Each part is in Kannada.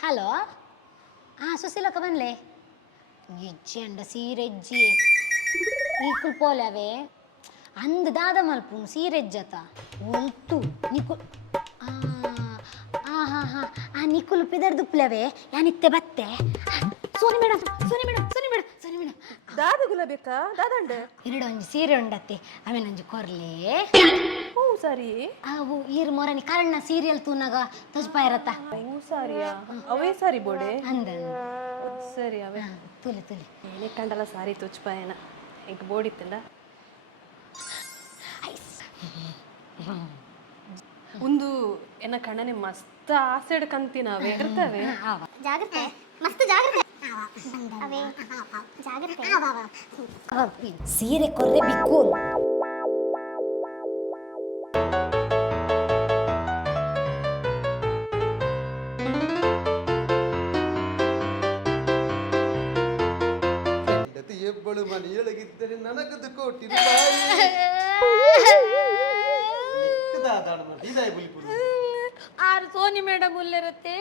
ಹಲೋ ಹಾಂ ಸುಶೀಲಕ್ಕ ಬನ್ಲೆ ಎಜ್ಜಿ ಅಂಡ ಸೀರೆಜ್ಜಿ ನೀಕುಲ್ ಪೋಲವೆ ಅಂದ್ ದಾದ ಮಲ್ಪು ಸೀರೆಜ್ಜತ ಒಲ್ತು ನಿಕು ಆ ಹಾ ಹಾ ಆ ನಿಕುಲ್ ಪಿದರ್ದುಪ್ಲವೆ ಯಾನಿತ್ತೆ ಬತ್ತೆ Soni madam Soni madam Soni madam Soni madam ದಾದ ದಾದಂಡ? ಎರಡು ಒಂಜಿ ಸೀರೆ ಉಂಡತ್ತೆ. ಆಮೇಲೆ ಒಂಜಿ ಕೊರ್ಲೆ. ಹ್ಞೂ ಸರಿ. ಅವು ಈರ್ ಮೊರನಿ ಕರ್ಣ ಸೀರಿಯಲ್ ತೂನಾಗ ತಜ್ಪಾಯಿರತ್ತ ಹ್ಞೂ ಸಾರಿಯಾ? ಅವೇ ಸಾರಿ ಬೋಡೆ. ಅಂದ. ಸರಿ ಅವೇ. ತುಲಿ ತುಲಿ. ಏನೇ ಕಂಡಲ್ಲ ಸಾರಿ ತುಚ್ಪಾಯನ ಹೆಂಗೆ ಬೋಡಿತ್ತಲ್ಲ? ಒಂದು ಎನ್ನ ಕಣ್ಣನೆ ಮಸ್ತ್ ಆಸೆ ಕಂತಿನ ಅವೆ ಇರ್ತವೆ. ಜಾಗ್ರತೆ ಮಸ್ತ್ ಜಾಗ್ರತೆ. ಸೀರೆ ಕೊರ್ರೆ ಬಿಕ್ಕು ಹೆಂಡತಿ ಎಬ್ಬಳು ಮನೆಯೊಳಗಿದ್ದರೆ ನನಗದು ಕೋಟಿ ರೂಪಾಯಿ ದಾದಾಡು ನೋಡಿ, ಇದಾಯ್ ಬುಲಿಪುರು. ಆರು ಸೋನಿ ಮೇಡಮ್ ಉಲ್ಲಿರುತ್ತೆ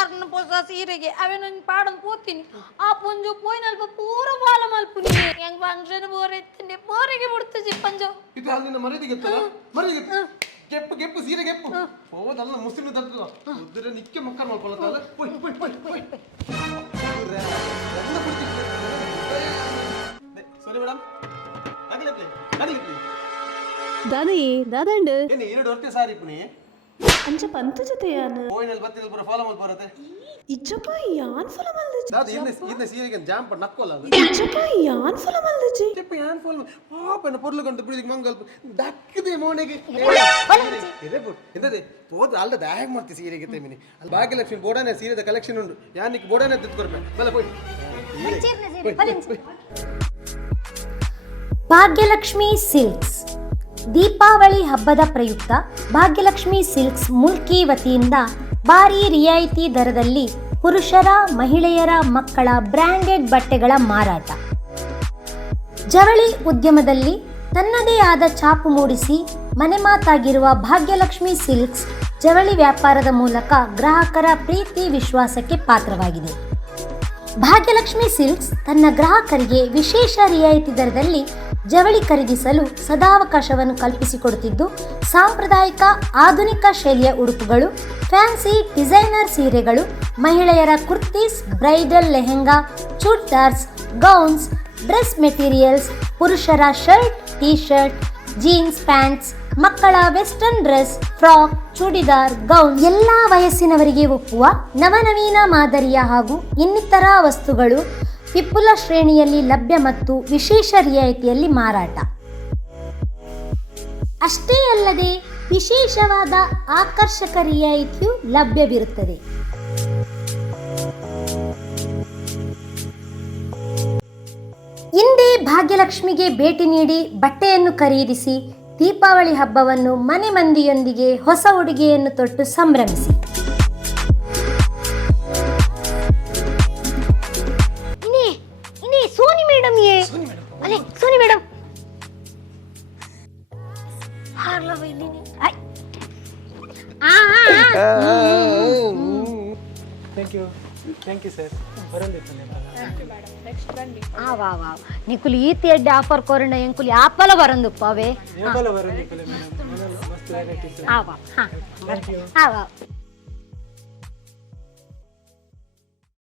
ಅರ್ನ ಪೊಸ ಸೀರೆಗೆ ಅವೇನೊಂದು ಪಾಡೊಂದು ಪೋತೀನಿ ಆ ಪುಂಜು ಪೋಯ್ನಲ್ಪ ಪೂರ ಬಾಲ ಮಲ್ಪುನಿ ಹೆಂಗ್ ಫಂಕ್ಷನ್ ಬೋರ್ ಎತ್ತಂಡೆ ಬೋರಿಗೆ ಬಿಡ್ತಜಿ ಪಂಜು ಇದು ಅಲ್ಲಿನ ಮರದಿ ಗೊತ್ತಲ್ಲ ಮರದಿ ಗೊತ್ತ ಕೆಪ್ಪು ಕೆಪ್ಪು ಸೀರೆ ಕೆಪ್ಪು ಹೋದಲ್ಲ ಮುಸ್ಲಿಂ ದತ್ತು ಉದ್ರೆ ನಿಕ್ಕೆ ಮಕ್ಕಳು ಮಾಡ್ಕೊಳತ್ತಲ್ಲ ಪೊಯ್ ಪೊಯ್ ಪೊಯ್ ಪೊಯ್ ಉದ್ರೆ, ಎಲ್ಲ ಕುಡಿತಿತ್ತು. ಏ, ಸರಿ ಮೇಡಮ್ ಆಗಲೇ ಆಗಲಿ ದಾದಿ ದಾದಂಡು ಏನು ಎರಡು ವರ್ಷ ಸಾರಿ ಪುಣಿ ಅಂಚ ಅಂತ ಜೊತೆ ಯಾನು ಓಯ್ನಲ್ಲಿ ಬತ್ತಿಲ್ಲ ಬರೋ ಫಾಲೋ ಮಾಡ್ ಬರತೆ ಇಜ್ಜಪ್ಪ ಯಾನ್ ಫಾಲೋ ಮಾಡಿದ ದಾದ ಇಂದ ಇಂದ ಸೀರೆಗೆ ಜಾಮ್ ಪಡ್ ನಕ್ಕೋಲ್ಲ ಯಾನ್ ಫಾಲೋ ಮಾಡಿದ ಜಿ? ಇಜ್ಜಪ್ಪ ಯಾನ್ ಫಾಲೋ ಪಾಪನ ಪೊರ್ಲು ಕಂಡು ಬಿಡಿದಿಗೆ ಮಂಗಲ್ ದಕ್ಕಿದೆ ಮೋನೆಗೆ. ಇದೆ ಬುಟ್ ಇಂದದೆ ಪೋದ ಅಲ್ದ ದಾಗ್ ಮಾಡ್ತಿ ಸೀರೆಗೆ ತೆಮಿನಿ ಅಲ್ಲಿ ಭಾಗ್ಯಲಕ್ಷ್ಮಿ ಬೋಡಾನೆ ಸೀರೆದ ಕಲೆಕ್ಷನ್ ಉಂಟು. ಯಾನಿಕ್ ಬೋಡಾನೆ ಎತ್ತಿದ್ಕೊರ್ಬೆ ಬಲ ಪೋಯ್. ಭಾಗ್ಯಲಕ್ಷ್ಮಿ ಸಿಲ್ಕ್ಸ್. ದೀಪಾವಳಿ ಹಬ್ಬದ ಪ್ರಯುಕ್ತ ಭಾಗ್ಯಲಕ್ಷ್ಮಿ ಸಿಲ್ಕ್ಸ್ ಮುಲ್ಕಿ ವತಿಯಿಂದ ಭಾರೀ ರಿಯಾಯಿತಿ ದರದಲ್ಲಿ ಪುರುಷರ, ಮಹಿಳೆಯರ, ಮಕ್ಕಳ ಬ್ರ್ಯಾಂಡೆಡ್ ಬಟ್ಟೆಗಳ ಮಾರಾಟ. ಜವಳಿ ಉದ್ಯಮದಲ್ಲಿ ತನ್ನದೇ ಆದ ಛಾಪು ಮೂಡಿಸಿ ಮನೆ ಮಾತಾಗಿರುವ ಭಾಗ್ಯಲಕ್ಷ್ಮಿ ಸಿಲ್ಕ್ಸ್ ಜವಳಿ ವ್ಯಾಪಾರದ ಮೂಲಕ ಗ್ರಾಹಕರ ಪ್ರೀತಿ ವಿಶ್ವಾಸಕ್ಕೆ ಪಾತ್ರವಾಗಿದೆ. ಭಾಗ್ಯಲಕ್ಷ್ಮಿ ಸಿಲ್ಕ್ಸ್ ತನ್ನ ಗ್ರಾಹಕರಿಗೆ ವಿಶೇಷ ರಿಯಾಯಿತಿ ದರದಲ್ಲಿ ಜವಳಿ ಖರೀದಿಸಲು ಸದಾವಕಾಶವನ್ನು ಕಲ್ಪಿಸಿಕೊಡುತ್ತಿದ್ದು, ಸಾಂಪ್ರದಾಯಿಕ ಆಧುನಿಕ ಶೈಲಿಯ ಉಡುಪುಗಳು, ಫ್ಯಾನ್ಸಿ ಡಿಸೈನರ್ ಸೀರೆಗಳು, ಮಹಿಳೆಯರ kurtis, bridal lehenga, churidars, gowns, dress materials, ಪುರುಷರ shirt T shirt jeans, pants ಮಕ್ಕಳ western dress, frock, churidar, gown ಎಲ್ಲಾ ವಯಸ್ಸಿನವರಿಗೆ ಒಪ್ಪುವ ನವನವೀನ ಮಾದರಿಯ ಹಾಗೂ ಇನ್ನಿತರ ವಸ್ತುಗಳು ವಿಪುಲ ಶ್ರೇಣಿಯಲ್ಲಿ ಲಭ್ಯ ಮತ್ತು ವಿಶೇಷ ರಿಯಾಯಿತಿಯಲ್ಲಿ ಮಾರಾಟ. ಅಷ್ಟೇ ಅಲ್ಲದೆ ವಿಶೇಷವಾದ ಆಕರ್ಷಕ ರಿಯಾಯಿತಿಯು ಲಭ್ಯವಿರುತ್ತದೆ. ಹಿಂದೆ ಭಾಗ್ಯಲಕ್ಷ್ಮಿಗೆ ಭೇಟಿ ನೀಡಿ ಬಟ್ಟೆಯನ್ನು ಖರೀದಿಸಿ ದೀಪಾವಳಿ ಹಬ್ಬವನ್ನು ಮನೆ ಮಂದಿಯೊಂದಿಗೆ ಹೊಸ ಉಡುಗೆಯನ್ನು ತೊಟ್ಟು ಸಂಭ್ರಮಿಸಿ. ಇನ್ನೇ ಇನ್ನೇ ಸೋನಿ ಮೇಡಮ್ ಯೇ. ಅಲೆ Soni madam. Thank you thank you sir ಬರಲಿತ್ತು ಆ ವಾ ವಾ ನಿಕುಲ್ ಈತಿ ಎಡ್ಡೆ ಆಫರ್ ಕೊರಂಡ ಎಂಕುಲಿ ಆಪಲ ಬರಂದುಪ್ಪ ಅವೇ ಯಾವಲ್ಲ ಬರಲಿಕ್ಕಿಲ್ಲ ಮೇಡಮ್ ಮಸ್ತ್ ವೆರೈಟೀಸ್ ಆ ವಾ ಹಾ ಆ ವಾ